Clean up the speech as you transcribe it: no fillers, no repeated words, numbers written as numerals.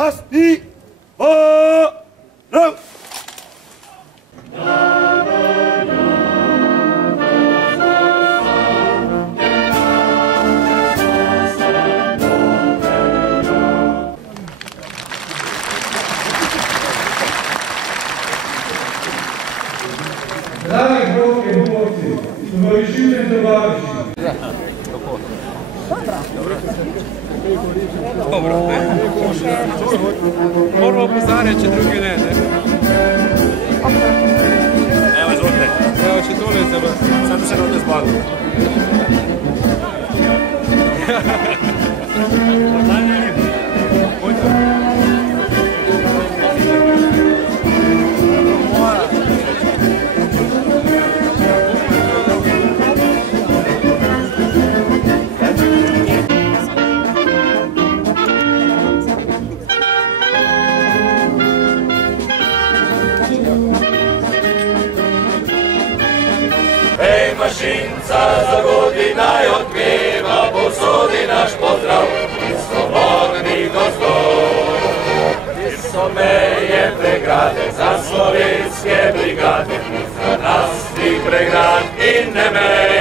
Asti Varang! Dragi hrvatski duhovci, tовариши товариши. Dobro, ne? Moramo pozarjati, če drugi ne. Evo, izvolite. Evo, še tole za vas. Samo še rodne zbadu. Ej, mašinca za godinaj odpjeva, posodi naš pozdrav iz slobodnih gozdov. Ti so meje pregrade za slovenske brigade, za nas ti pregrad in ne meje.